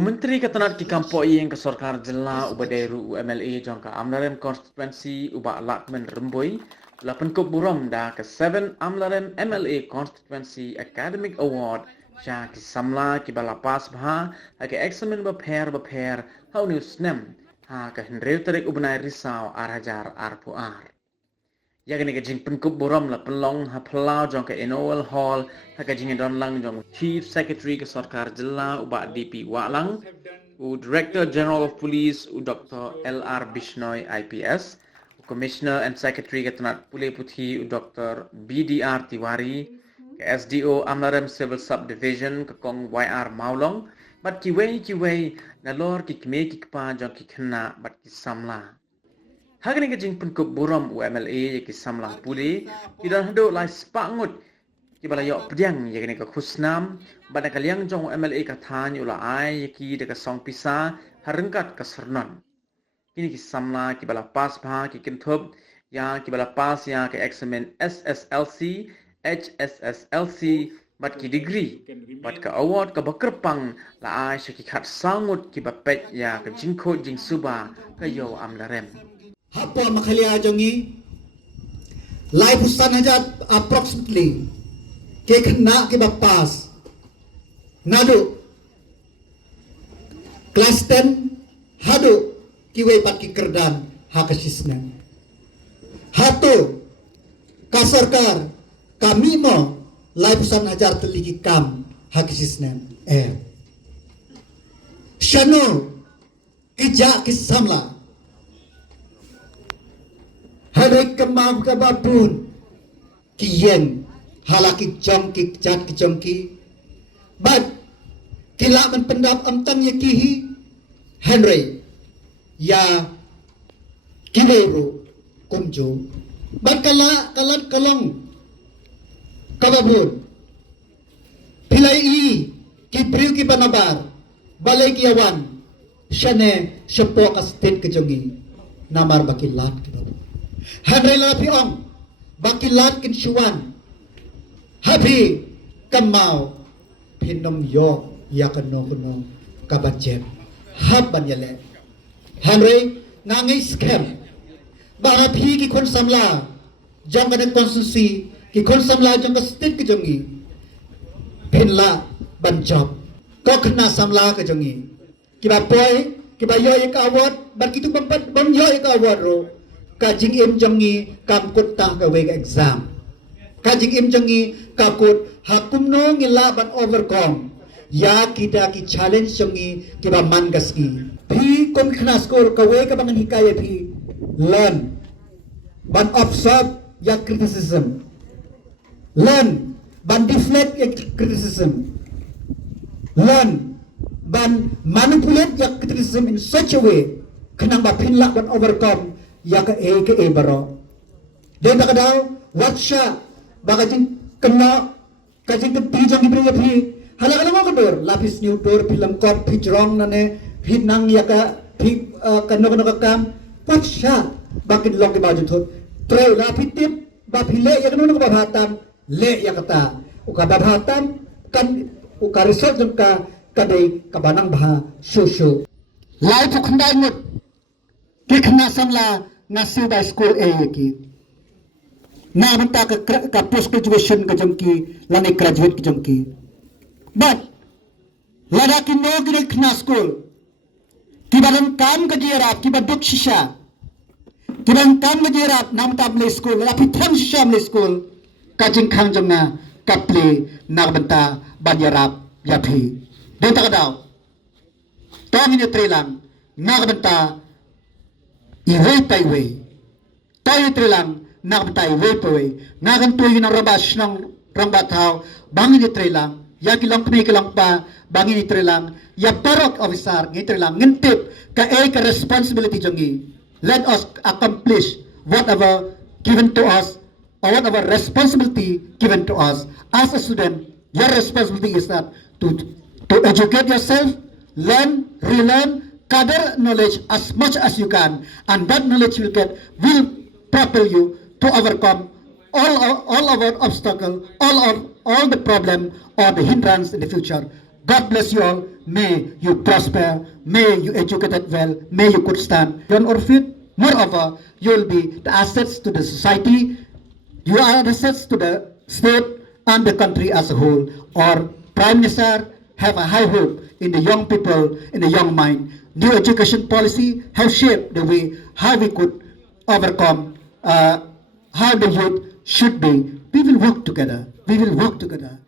Menteri Ketenat ki kampoi yang ke Sarkar Jilla ubadairu UMLA jangka Amlarem constituency uba lakmen remboi la penkop buram da ke 7 Amlarem MLA constituency academic award sya ki samla ki balapas bha ke examen beper hau news nem ha ke hendreu terik ubnai risau arhajar arpuar ya gani ke jing penkop buram la pelong ha pelau jangka Noel Hall ha ke jing don lang jong Chief Secretary ke Sarkar Jilla uba DP Walang u Director General of Police u Dr. LR Bishnoi IPS u Commissioner and Secretary Ketenat Pule Puthi u Dr. BDR Tiwari ke SDO Amlarem Civil Subdivision ke Kong YR Maulong bat kiwei nalor ki kme ki kpa jong ki khna bat ki samla hagani ke jing penkop buram UMLA ki samla pule ki dan hado lai spangut ki balayok pediang ya kini ke khusnam bada kaliang jong MLA ka than ula ai ki de ka song pisa harengkat ka sernon kini ki samla ki bala pas bha ki kinthop ya ki bala pas ya ke examen SSLC HSSLC bat ki degree bat ka award ka bakrpang la ai ki khat sangut ki bapet ya ke jingkho jing suba ka yo Amlarem Hapa makalia jongi live husan aja approximately ke kena ke bapas nadu kelas 10 hadu kiwe pat ki kerdan hakasisna hatu kasarkar kami mo live husan ajar teliki kam hakasisna shano kija kisamla Hari kemau ke babun kiyen halaki jongki jat ki jongki bad kila men pendap amtam ye kihi Henry ya kilero kumjo bad kalat kalong kababun pilai i ki priu ki banabar balai ki awan shane shepo ka state ke jongi namar bakilat ki babun Henry lapi ong bakilat kin shuan habi kamau pinom yo yakano kabajem haban yale Henry ngangai scam bara phi ki kon samla jong ka constituency ki kon samla jong ka state ki jongi pinla banjob ko khna samla ka jongi ki ba poi ki ba yo ek award bar ki tu bampat bam yo ek award ro kajing im jongi kam kut ta ka weg exam kajing im jongi ka kut hakum no ngila ban overcome ya kita ki challenge jongi ki ba man gaski phi kom khna score ka weg ka bangan hikaya phi learn ban observe ya criticism learn ban deflect ya criticism learn ban manipulate ya criticism in such a way khnang ba phin la ban overcome ya ke baro den tak daw watsha bagajing kena kajing ke pijang diberi phi halakala mo kador lapis new door film kop pijrong nane hinang ya ka phi kano ka kam watsha bakin long ke baju thot tre lapitip ba phile ya kano ka bhatam le ya kata uka bhatam kan uka result jengka kadai kabanang bha shushu lai pukhandai mut kikna samla nasi by school ki na banta ka post graduation ka jongki lani graduate ki jongki but lada ki no gre khna school ki badan kam ka jera ki baduk shisha ki badan kam ka jera nam tab le school la pitham shisha le school ka jing khang jongna ka ple na banta banjarap ya phi den ta daw to ni trelang na banta iway paiway tayo trilang nakabantay iway paiway nakantuyo ng rabas ng rambathaw bangin itrilang yakilang kumikilang pa bangin itrilang ya parok officer itrilang ngintip ka responsibility jongi let us accomplish whatever given to us or whatever responsibility given to us as a student. Your responsibility is that to educate yourself, learn, relearn, gather knowledge as much as you can, and that knowledge will propel you to overcome all of our obstacle, all the problem or the hindrance in the future. God bless you all. May you prosper. May you educated well. May you could stand on or feet. Moreover, you will be the assets to the society. You are assets to the state and the country as a whole. Our Prime Minister have a high hope in the young people, in the young mind. New education policy have shaped the way how we could overcome how the youth should be. We will work together. We will work together.